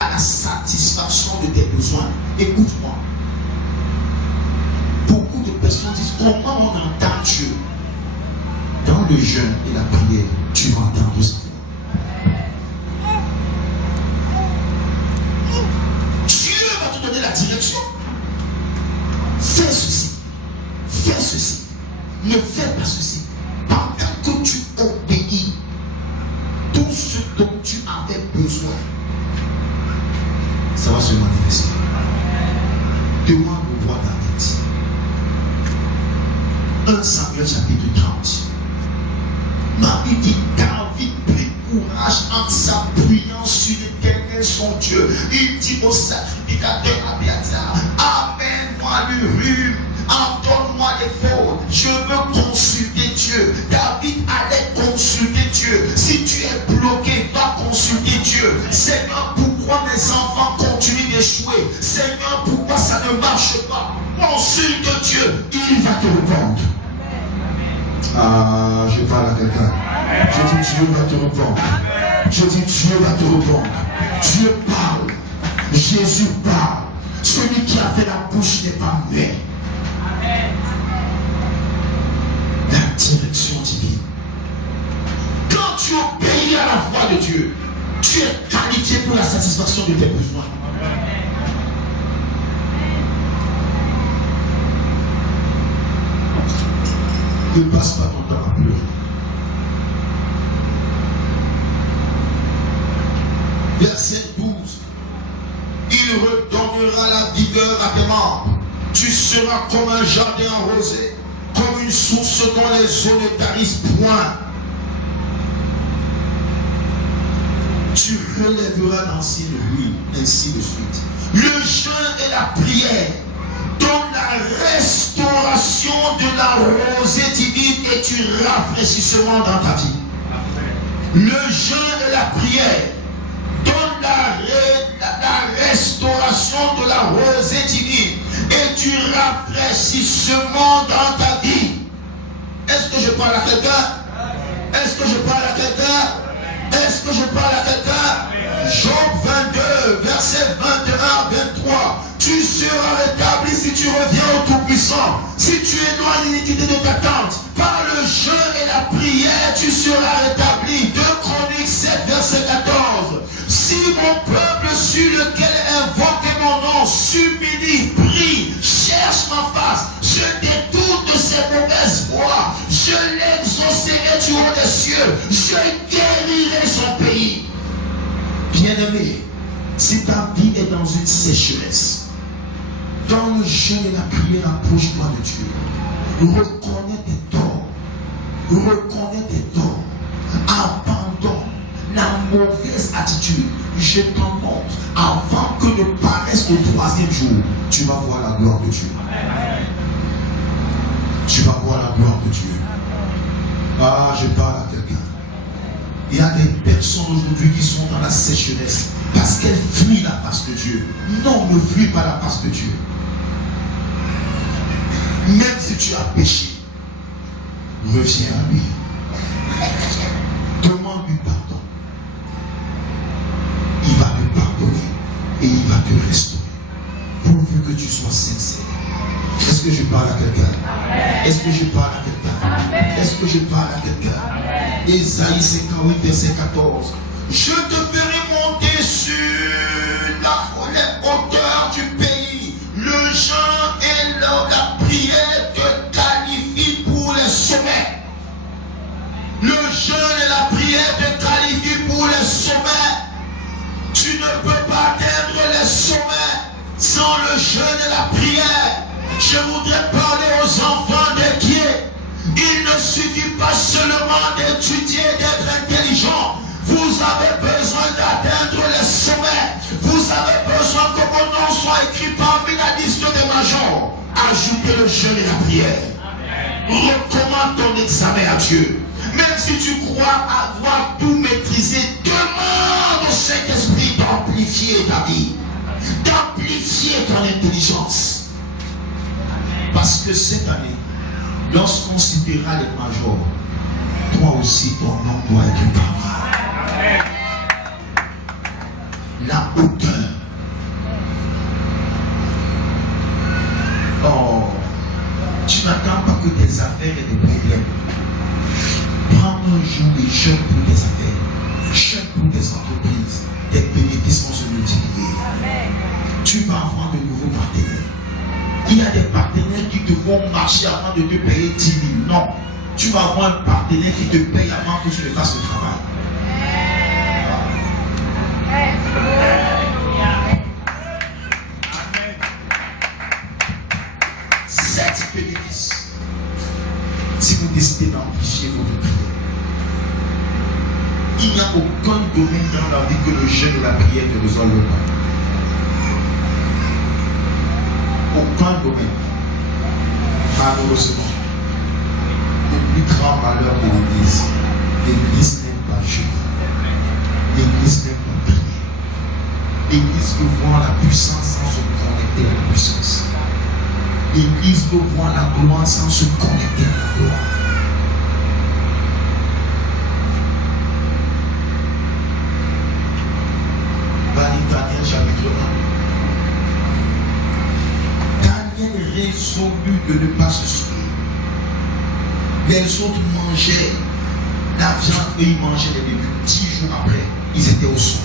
à la satisfaction de tes besoins. Écoute-moi. Beaucoup de personnes disent comment on entend Dieu. Dans le jeûne et la prière, tu vas entendre ça. Dieu va te donner la direction. Fais ceci. Fais ceci. Ne fais pas ceci. Pendant que tu obéis, tout ce dont tu avais besoin, ça va se manifester. Demande le roi David. 1 Samuel chapitre 30. Ma Bible dit David prit courage en s'appuyant sur l'Éternel son Dieu. Il dit au sacrificateur Abiathar, amène-moi le rhume, entends-moi les fautes. Je veux consulter Dieu. David allait consulter Dieu. Si tu es bloqué, va consulter Dieu. Seigneur, pourquoi mes enfants continuent d'échouer? Seigneur, pourquoi ça ne marche pas? Consulte Dieu, il va te répondre. Ah, je parle à quelqu'un. Je dis Dieu va te répondre. Je dis Dieu va te répondre. Dieu parle. Jésus parle. Celui qui a fait la bouche n'est pas muet. La direction divine. Quand tu obéis à la voix de Dieu, tu es qualifié pour la satisfaction de tes besoins. Ne passe pas ton temps à pleurer. Verset 12. Il redonnera la vigueur à tes membres. Tu seras comme un jardin arrosé, comme une source dont les eaux ne tarissent point. Tu relèveras l'ancienne ruine, ainsi de suite. Le jeûne et la prière donnent la restauration de la rosée divine et du rafraîchissement dans ta vie. Le jeûne et la prière donnent la restauration de la rosée divine et du rafraîchissement dans ta vie. Est-ce que je parle à quelqu'un? Est-ce que je parle à quelqu'un? Est-ce que je parle à quelqu'un? Job 22, verset 21-23. Tu seras rétabli si tu reviens au Tout-Puissant. Si tu éloignes l'iniquité de ta tente, par le jeûne et la prière, tu seras rétabli. 2 Chroniques 7, verset 14. Si mon peuple sur lequel est invoqué mon nom s'humilie, prie, cherche ma face, je détourne de ses mauvaises voies, je l'exaucerai du haut des cieux, je guérirai son pays. Bien-aimé, si ta vie est dans une sécheresse, dans le jeûne et la prière, approche-toi de Dieu. Reconnais tes torts. Reconnais tes torts. Abandonne la mauvaise attitude. Je t'en montre. Avant que ne paraisse le 3e jour, tu vas voir la gloire de Dieu. Tu vas voir la gloire de Dieu. Ah, je parle à quelqu'un. Il y a des personnes aujourd'hui qui sont dans la sécheresse parce qu'elles fuient la face de Dieu. Non, ne fuis pas la face de Dieu. Même si tu as péché, reviens à lui. Demande-lui pardon. Il va te pardonner et il va te restaurer. Pourvu que tu sois sincère. Est-ce que je parle à quelqu'un? Est-ce que je parle à quelqu'un? Est-ce que je parle à quelqu'un? Ésaïe 58, verset 14. Je te ferai monter sur les hauteurs du pays. Le jeûne et la prière te qualifient pour les sommets. Le jeûne et la prière te qualifient pour les sommets. Tu ne peux pas atteindre les sommets sans le jeûne et la prière. Je voudrais parler aux enfants de Dieu. Il ne suffit pas seulement d'étudier, d'être intelligent. Vous avez besoin d'atteindre les sommets. Vous avez besoin que vos noms soient écrits parmi la liste des majors. Ajoutez le jeûne et la prière. Recommande ton examen à Dieu. Même si tu crois avoir tout maîtrisé, demande au Saint-Esprit d'amplifier ta vie, d'amplifier ton intelligence. Parce que cette année, lorsqu'on citera les majors, toi aussi ton nom doit être parmi. la hauteur. Oh, tu n'attends pas que tes affaires aient des problèmes. Prends un jour et jeûne pour tes affaires, jeûne pour tes entreprises, tes bénéfices vont se multiplier. Tu vas avoir de nouveaux partenaires. Il y a des partenaires qui te font marcher avant de te payer 10 000. Non, tu vas avoir un partenaire qui te paye avant que tu ne fasses le travail. Sept bénéfices. Si vous décidez d'amplifier votre prière, il n'y a aucun domaine dans la vie que le jeûne et la prière ne résolvent pas. Aucun domaine. Malheureusement, le plus grand malheur de l'Église n'aime pas jeûner. L'Église n'aime pas prier. L'Église veut voir la puissance sans se connecter à la puissance. L'Église veut voir la gloire sans se connecter à la gloire. Daniel chapitre 1. Daniel résolut de ne pas se souiller. Les autres mangeaient la viande et ils mangeaient les légumes. 10 jours après, ils étaient au sommeil.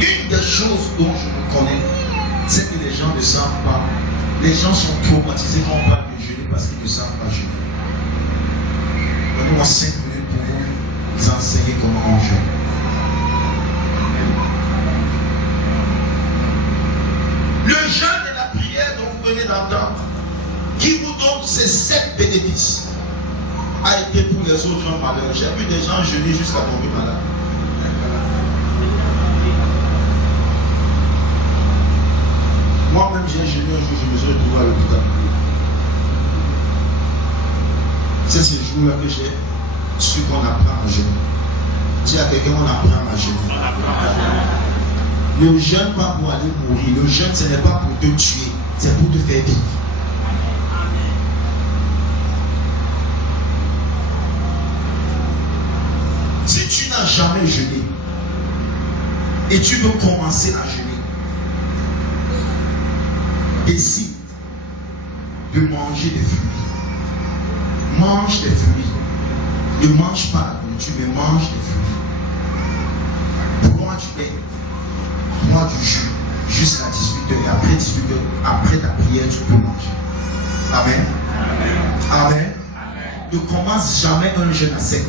Une des choses dont je me connais, c'est que les gens ne savent pas. Les gens sont traumatisés quand on parle de jeûner parce qu'ils ne savent pas jeûner. Donnez-moi 5 minutes pour vous enseigner comment on jeûne. Le jeûne et la prière dont vous venez d'entendre, qui vous donne ces 7 bénéfices, a été pour les autres un malheur. J'ai vu des gens jeûner jusqu'à tomber malade. Moi-même, j'ai jeûné un jour, je me suis retrouvé à l'hôpital. C'est ce jour-là que j'ai su qu'on apprend à jeûner. Dis à quelqu'un, on apprend à jeûner. Le jeûne pas pour aller mourir. Le jeûne, ce n'est pas pour te tuer, c'est pour te faire vivre. Si tu n'as jamais jeûné et tu veux commencer à jeûner, décide de manger des fruits. Mange des fruits. Ne mange pas la nourriture, mais mange des fruits. Bois du lait. Bois du jus jusqu'à 18h. Et après 18h, après ta prière, tu peux manger. Amen. Amen. Amen. Ne commence jamais un jeûne à sec.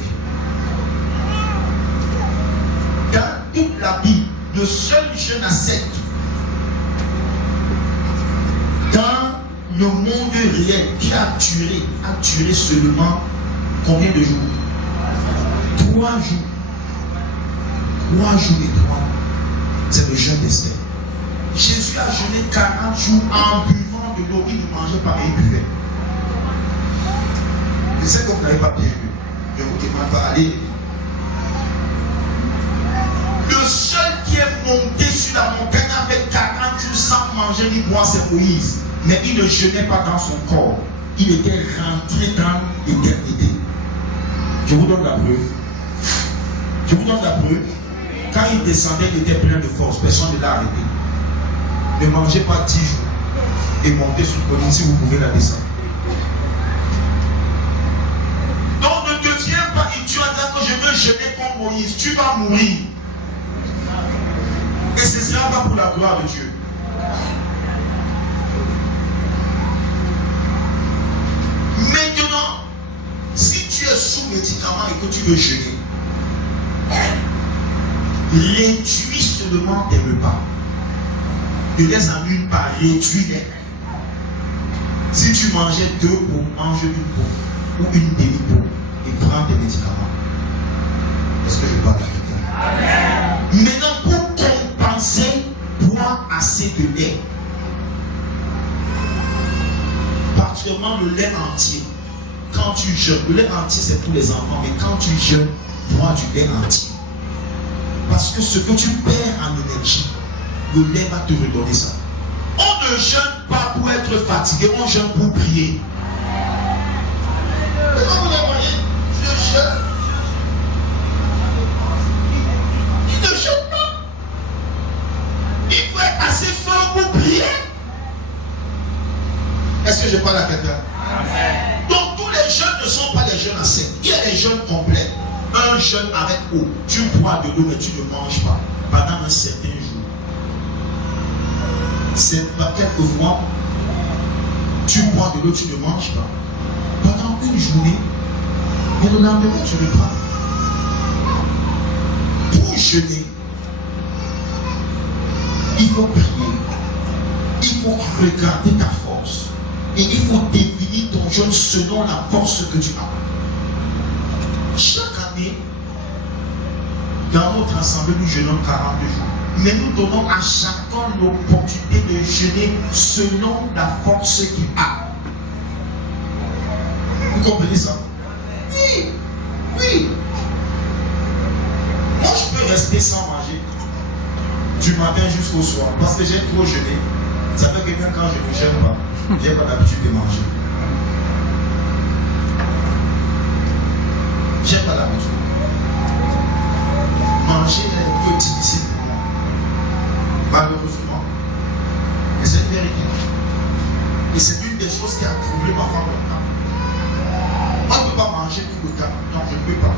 Dans toute la Bible, le seul jeûne à sec dans le monde réel qui a duré seulement combien de jours? 3 jours. 3 jours et 3 mois. C'est le jeûne d'Esther. Jésus a jeûné 40 jours en buvant de l'eau. Il ne mangeait pas et il buvait. Je sais que vous n'avez pas bien vu. Je vous demande pas aller. Le seul qui est monté sur la montagne avec 40 jours sans manger ni boire, c'est Moïse. Mais il ne jeûnait pas dans son corps. Il était rentré dans l'éternité. Je vous donne la preuve. Je vous donne la preuve. Quand il descendait, il était plein de force. Personne ne l'a arrêté. Ne mangez pas 10 jours et montez sur le colline si vous pouvez la descendre. Donc ne deviens pas idiot en disant que je veux jeûner comme Moïse. Tu vas mourir. Et ce ne sera pas pour la gloire de Dieu. Maintenant, si tu es sous médicament et que tu veux jeûner, réduis seulement tes repas. Ne les annule pas, réduis-les. Si tu mangeais 2 pots, mange une pot ou une demi-pot et prends tes médicaments. Est-ce que je parle à quelqu'un? Maintenant, pour compenser, bois assez de lait. Particulièrement le lait entier. Quand tu jeûnes, le lait entier c'est pour les enfants, mais quand tu jeûnes, bois du lait entier. Parce que ce que tu perds en énergie, le lait va te redonner ça. On ne jeûne pas pour être fatigué, on jeûne pour prier. Comment vous voyez? Je jeûne. Il ne jeûne pas. Est-ce que je parle à quelqu'un? Donc tous les jeûnes ne sont pas des jeûnes à sec. Il y a des jeûnes complets. Un jeûne avec eau. Tu bois de l'eau mais tu ne manges pas pendant un certain jour. C'est pas quelques mois. Tu bois de l'eau, tu ne manges pas. Pendant une journée, et le lendemain, tu reprends. Pour jeûner, il faut prier. Il faut regarder ta force. Et il faut définir ton jeûne selon la force que tu as. Chaque année, dans notre assemblée, nous jeûnons 42 jours. Mais nous donnons à chacun l'opportunité de jeûner selon la force qu'il a. Vous comprenez ça? Oui. Oui. Moi, je peux rester sans manger du matin jusqu'au soir parce que j'ai trop jeûné. Ça fait que même quand je ne jeûne pas, je n'ai pas l'habitude de manger. Je n'ai pas l'habitude. Manger est un peu difficile pour moi. Malheureusement. Et c'est une vérité. Et c'est une des choses qui a troublé ma femme longtemps. Moi, je ne peux pas manger tout le temps. Non, je ne peux pas.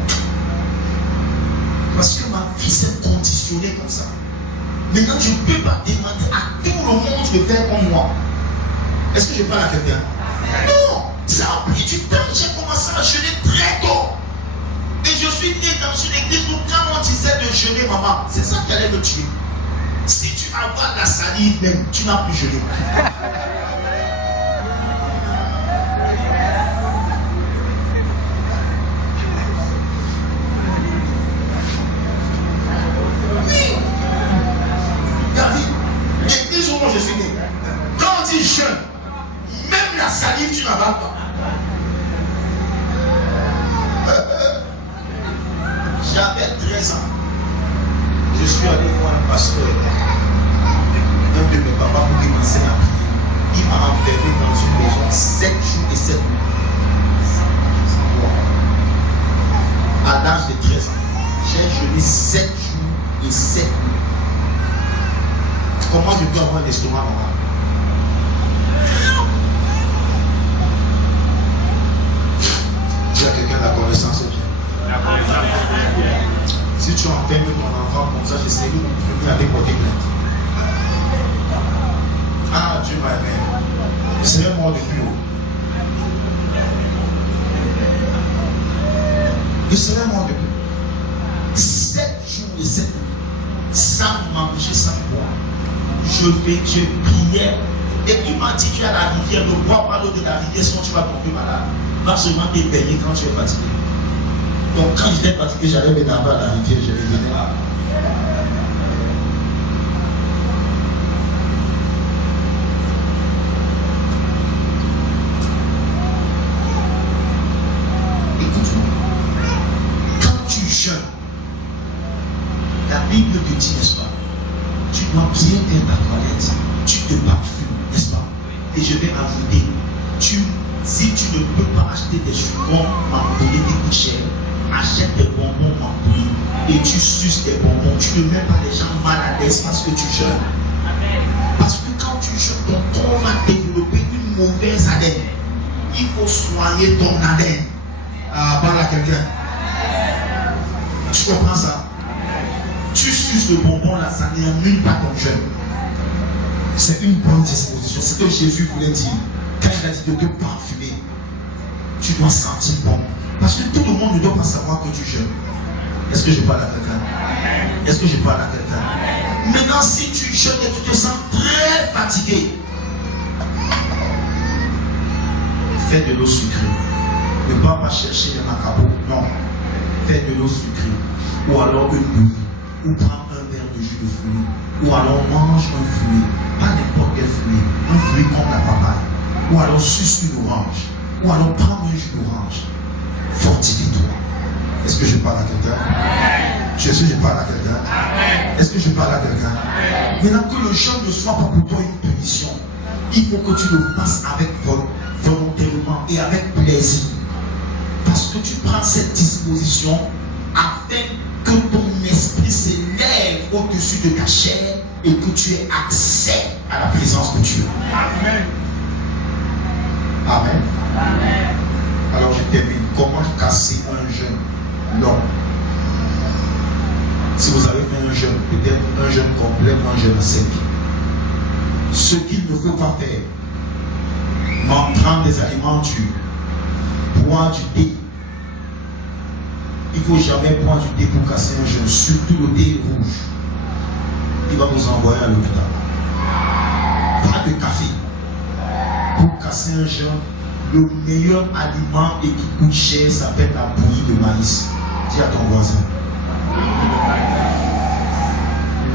Parce que ma vie s'est conditionnée comme ça. Maintenant, je ne peux pas demander à tout le monde de faire comme moi. Est-ce que je parle à quelqu'un? Non, ça a pris du temps. J'ai commencé à jeûner très tôt. Et je suis né dans une église où quand on disait de jeûner, maman, c'est ça qui allait me tuer. Si tu avales la salive même, tu n'as plus jeûné. Oui. David, l'église où moi je suis né, quand on dit jeûne, même la salive, tu n'avales pas. J'avais 13 ans. Je suis allé voir un pasteur, un de mes papas, pour qu'il m'enseigne à prier. Il m'a enfermé dans une maison 7 jours et 7 nuits. À l'âge de 13 ans, j'ai jeûné 7 jours et 7 nuits. Comment je peux avoir l'estomac normal? Dis à quelqu'un la connaissance est bien. Si tu enfermes ton enfant comme ça, je sais que mon premier avait porté plainte. Ah, Dieu m'a aimé. Je serais mort depuis haut. Je serais mort depuis. 7 jours et 7 nuits. Sans manger, sans boire. Je priais. Et il m'a dit, tu es à la rivière, ne bois pas l'eau de la rivière, sinon tu vas tomber malade. Va seulement te baigner quand tu es fatigué. Donc quand j'étais fatigué, j'allais m'énerver à la rivière, je revenais là. Écoute-moi. Quand tu jeûnes, la Bible te dit, n'est-ce pas? Tu dois bien faire ta toilette, tu te parfumes, n'est-ce pas? Et je vais ajouter, si tu ne peux pas acheter des chewing-gums mandolés qui coûtent cher, achète des bonbons mandolés et tu suces des bonbons. Tu ne mets pas les gens mal à l'aise parce que tu jeûnes. Parce que quand tu jeûnes, ton corps va développer une mauvaise haleine. Il faut soigner ton haleine. Parle à quelqu'un. Tu comprends ça? Tu suces le bonbon là, ça n'annule pas ton jeûne. C'est une bonne disposition. C'est ce que Jésus voulait dire. Quand il a dit de te parfumer, tu dois sentir bon. Parce que tout le monde ne doit pas savoir que tu jeûnes. Est-ce que je parle à quelqu'un? Est-ce que je parle à quelqu'un? Maintenant, si tu jeûnes et tu te sens très fatigué, fais de l'eau sucrée. Ne pas chercher les macabres. Non. Fais de l'eau sucrée. Ou alors une bouillie. Ou prends un verre de jus de fruits. Ou alors mange un fruit. Pas n'importe quel fruit. Un fruit comme la papaye. Ou alors suce une orange. Ou alors prends un jus d'orange. Fortifie-toi. Est-ce que je parle à quelqu'un? Est-ce que je parle à quelqu'un? Est-ce que je parle à quelqu'un? Maintenant que le jeûne ne soit pas pour toi une punition, il faut que tu le fasses avec volontairement et avec plaisir. Parce que tu prends cette disposition afin que ton esprit s'élève au-dessus de ta chair et que tu aies accès à la présence de Dieu. Amen. Amen. Alors je termine. Comment casser un jeûne? Non. Si vous avez fait un jeûne, peut-être un jeûne complet ou un jeûne sec. Ce qu'il ne faut pas faire, prendre des aliments durs, boire du thé. Il ne faut jamais boire du thé pour casser un jeûne, surtout le thé rouge. Il va vous envoyer à l'hôpital. Pas de café. Pour casser un jeûne, le meilleur aliment et qui coûte cher s'appelle la bouillie de maïs. Dis à ton voisin.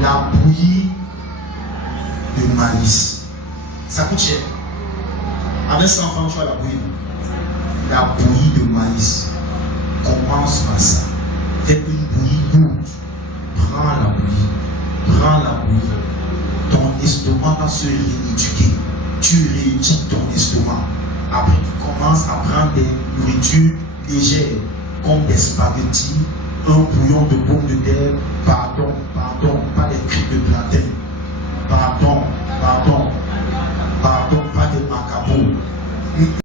La bouillie de maïs. Ça coûte cher. Avec 100 francs, tu as la bouillie. La bouillie de maïs. Commence par ça. Fais une bouillie lourde. Prends la bouillie. Prends la bouillie. Ton estomac va se rééduquer. Tu rééduques ton estomac. Après, tu commences à prendre des nourritures légères, comme des spaghettis, un bouillon de pommes de terre, pardon, pas des crêpes de plantain, pardon, pas des macabos.